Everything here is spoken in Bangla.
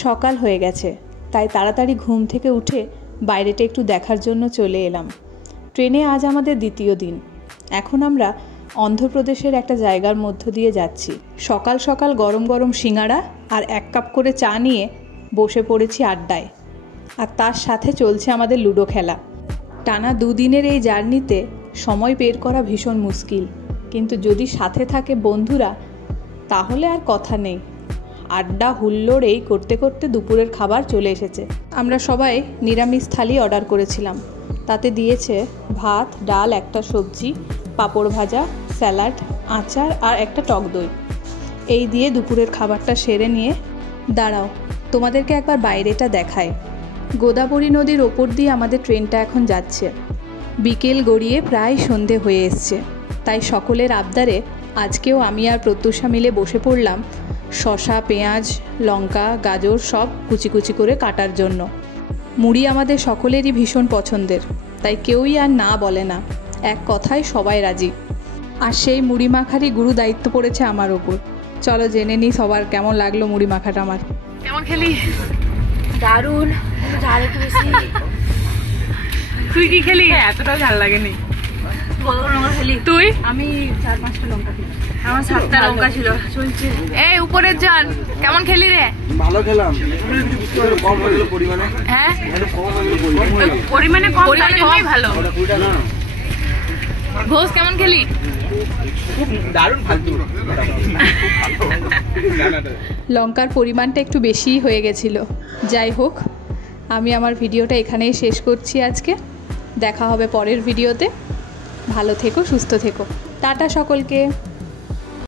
সকাল হয়ে গেছে, তাই তাড়াতাড়ি ঘুম থেকে উঠে বাইরেটা একটু দেখার জন্য চলে এলাম। ট্রেনে আজ আমাদের দ্বিতীয় দিন। এখন আমরা অন্ধ্রপ্রদেশের একটা জায়গার মধ্য দিয়ে যাচ্ছি। সকাল সকাল গরম গরম সিঙ্গাড়া আর 1 কাপ করে চা নিয়ে বসে পড়েছি আড্ডায়। আর তার সাথে চলছে আমাদের লুডো খেলা। টানা 2 দিনের এই জার্নিতে সময় বের করা ভীষণ মুশকিল, কিন্তু যদি সাথে থাকে বন্ধুরা তাহলে আর কথা নেই। আড্ডা হুল্লোড় এই করতে করতে দুপুরের খাবার চলে এসেছে। আমরা সবাই নিরামিষ থালি অর্ডার করেছিলাম। তাতে দিয়েছে ভাত, ডাল, একটা সবজি, পাঁপড় ভাজা, স্যালাড, আচার আর একটা টক দই। এই দিয়ে দুপুরের খাবারটা সেরে নিয়ে দাঁড়াও তোমাদেরকে একবার বাইরেটা দেখায়। গোদাবরী নদীর ওপর দিয়ে আমাদের ট্রেনটা এখন যাচ্ছে। বিকেল গড়িয়ে প্রায় সন্ধে হয়ে এসছে, তাই সকলের আবদারে আজকেও আমি আর প্রত্যুষা মিলে বসে পড়লাম শসা, পেঁয়াজ, লঙ্কা, গাজর সব কুচি কুচি করে কাটার জন্য। মুড়ি আমাদের সকলেরই ভীষণ পছন্দের, তাই কেউই আর না বলে না, এক কথায় সবাই রাজি। আর সেই মুড়ি মাখারই গুরু দায়িত্ব পড়েছে আমার ওপর। চলো জেনে নিই সবার কেমন লাগলো মুড়ি মাখাটা আমার। কেমন খেলি? দারুণ, ঝাল একটু বেশি। তুই কি খেলি? এতটাও ঝাল লাগেনি। কত লঙ্কা খেলি তুই? আমি 4-5টা লঙ্কা খেলি। আমার 7টা লঙ্কা ছিল। চলছে। এই উপরের জন কেমন খেলি রে? ভালো খেলাম, কম হয়ে গেল পরিমাণে। হ্যাঁ পরিমাণে কম, পরিমাণে ভালো। ঘোষ কেমন খেলি? খুব দারুণ ফালতু। লঙ্কার পরিমাণটা একটু বেশিই হয়ে গেছিল। যাই হোক, আমি আমার ভিডিওটা এখানেই শেষ করছি আজকে। দেখা হবে পরের ভিডিওতে। ভালো থেকো, সুস্থ থেকো। টাটা সকলকে।